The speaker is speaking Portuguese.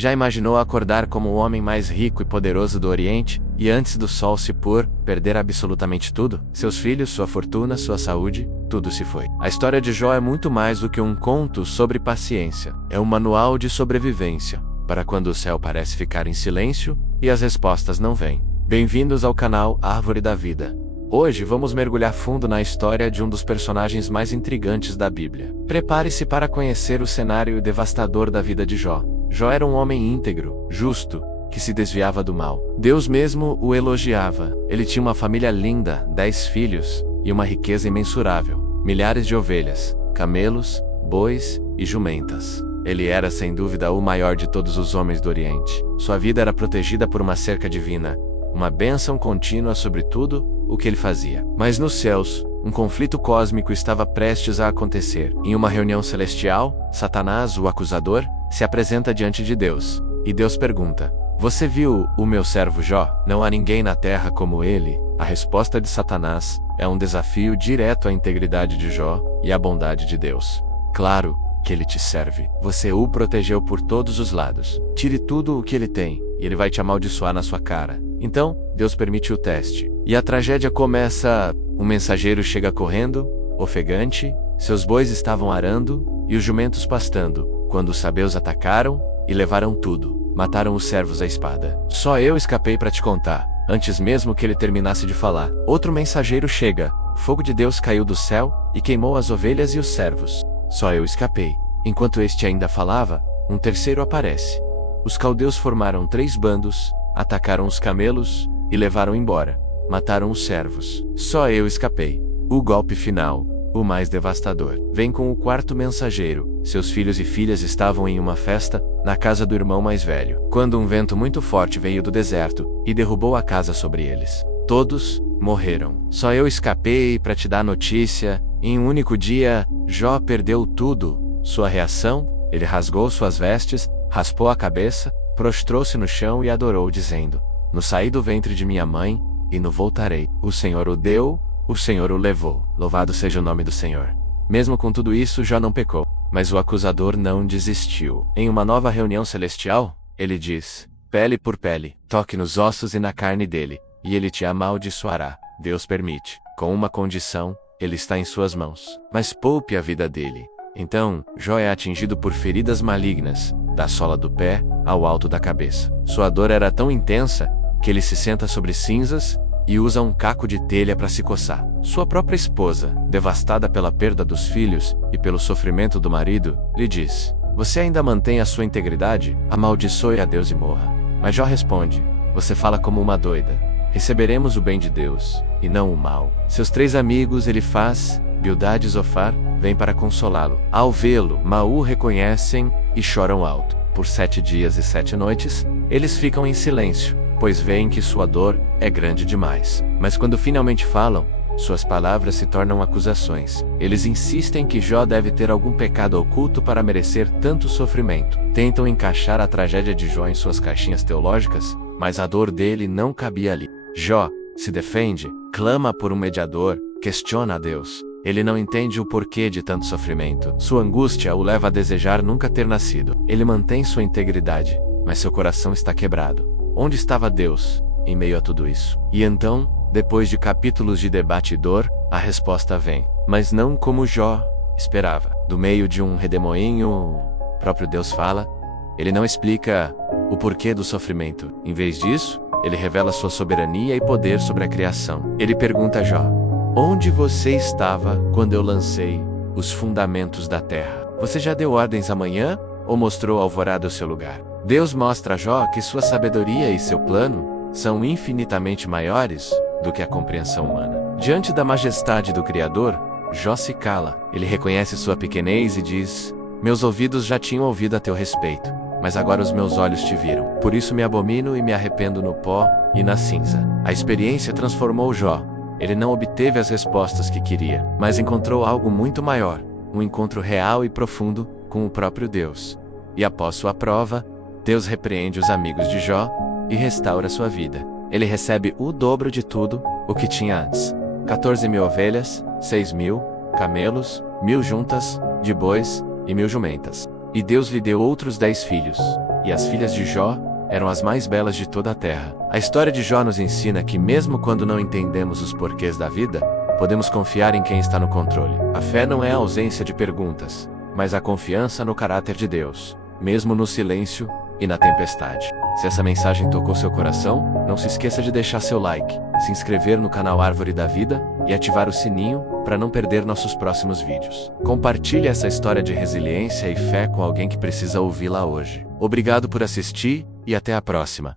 Já imaginou acordar como o homem mais rico e poderoso do Oriente, e antes do sol se pôr, perder absolutamente tudo? Seus filhos, sua fortuna, sua saúde, tudo se foi. A história de Jó é muito mais do que um conto sobre paciência. É um manual de sobrevivência, para quando o céu parece ficar em silêncio, e as respostas não vêm. Bem-vindos ao canal Árvore da Vida. Hoje vamos mergulhar fundo na história de um dos personagens mais intrigantes da Bíblia. Prepare-se para conhecer o cenário devastador da vida de Jó. Jó era um homem íntegro, justo, que se desviava do mal. Deus mesmo o elogiava. Ele tinha uma família linda, 10 filhos, e uma riqueza imensurável. Milhares de ovelhas, camelos, bois e jumentas. Ele era, sem dúvida, o maior de todos os homens do Oriente. Sua vida era protegida por uma cerca divina, uma bênção contínua sobre tudo o que ele fazia. Mas nos céus, um conflito cósmico estava prestes a acontecer. Em uma reunião celestial, Satanás, o acusador, se apresenta diante de Deus. E Deus pergunta: "Você viu o meu servo Jó? Não há ninguém na terra como ele." A resposta de Satanás é um desafio direto à integridade de Jó e à bondade de Deus. Claro que ele te serve. Você o protegeu por todos os lados. Tire tudo o que ele tem, e ele vai te amaldiçoar na sua cara. Então, Deus permite o teste. E a tragédia começa. Um mensageiro chega correndo, ofegante, seus bois estavam arando, e os jumentos pastando, quando os sabeus atacaram, e levaram tudo. Mataram os servos à espada. Só eu escapei para te contar. Antes mesmo que ele terminasse de falar, outro mensageiro chega. Fogo de Deus caiu do céu, e queimou as ovelhas e os servos. Só eu escapei. Enquanto este ainda falava, um terceiro aparece. Os caldeus formaram 3 bandos, atacaram os camelos, e levaram embora. Mataram os servos. Só eu escapei. O golpe final, o mais devastador, vem com o 4º mensageiro. Seus filhos e filhas estavam em uma festa, na casa do irmão mais velho, quando um vento muito forte veio do deserto, e derrubou a casa sobre eles. Todos morreram. Só eu escapei para te dar notícia. Em um único dia, Jó perdeu tudo. Sua reação? Ele rasgou suas vestes, raspou a cabeça, prostrou-se no chão e adorou, dizendo: "No saí do ventre de minha mãe, e no voltarei. O Senhor o deu, o Senhor o levou. Louvado seja o nome do Senhor." Mesmo com tudo isso, Jó não pecou. Mas o acusador não desistiu. Em uma nova reunião celestial, ele diz: "Pele por pele, toque nos ossos e na carne dele, e ele te amaldiçoará." Deus permite, com uma condição: ele está em suas mãos. Mas poupe a vida dele. Então, Jó é atingido por feridas malignas, da sola do pé ao alto da cabeça. Sua dor era tão intensa que ele se senta sobre cinzas e usa um caco de telha para se coçar. Sua própria esposa, devastada pela perda dos filhos e pelo sofrimento do marido, lhe diz: "Você ainda mantém a sua integridade? Amaldiçoe a Deus e morra." Mas Jó responde: "Você fala como uma doida. Receberemos o bem de Deus, e não o mal." Seus 3 amigos, Elifaz, Bildade e Zofar, vêm para consolá-lo. Ao vê-lo, Maú reconhecem e choram alto. Por 7 dias e 7 noites, eles ficam em silêncio, pois veem que sua dor é grande demais. Mas quando finalmente falam, suas palavras se tornam acusações. Eles insistem que Jó deve ter algum pecado oculto para merecer tanto sofrimento. Tentam encaixar a tragédia de Jó em suas caixinhas teológicas, mas a dor dele não cabia ali. Jó se defende, clama por um mediador, questiona a Deus. Ele não entende o porquê de tanto sofrimento. Sua angústia o leva a desejar nunca ter nascido. Ele mantém sua integridade, mas seu coração está quebrado. Onde estava Deus em meio a tudo isso? E então, depois de capítulos de debate e dor, a resposta vem. Mas não como Jó esperava. Do meio de um redemoinho, o próprio Deus fala. Ele não explica o porquê do sofrimento. Em vez disso, ele revela sua soberania e poder sobre a criação. Ele pergunta a Jó: "Onde você estava quando eu lancei os fundamentos da terra? Você já deu ordens amanhã ou mostrou a alvorada o seu lugar?" Deus mostra a Jó que sua sabedoria e seu plano são infinitamente maiores do que a compreensão humana. Diante da majestade do Criador, Jó se cala. Ele reconhece sua pequenez e diz: "Meus ouvidos já tinham ouvido a teu respeito, mas agora os meus olhos te viram. Por isso me abomino e me arrependo no pó e na cinza." A experiência transformou Jó. Ele não obteve as respostas que queria, mas encontrou algo muito maior, um encontro real e profundo com o próprio Deus. E após sua prova, Deus repreende os amigos de Jó e restaura sua vida. Ele recebe o dobro de tudo o que tinha antes: 14.000 ovelhas, 6.000 camelos, 1.000 juntas de bois e 1.000 jumentas. E Deus lhe deu outros 10 filhos. e as filhas de Jó eram as mais belas de toda a terra. A história de Jó nos ensina que mesmo quando não entendemos os porquês da vida, podemos confiar em quem está no controle. A fé não é a ausência de perguntas, mas a confiança no caráter de Deus, mesmo no silêncio e na tempestade. Se essa mensagem tocou seu coração, não se esqueça de deixar seu like, se inscrever no canal Árvore da Vida e ativar o sininho para não perder nossos próximos vídeos. Compartilhe essa história de resiliência e fé com alguém que precisa ouvi-la hoje. Obrigado por assistir e até a próxima.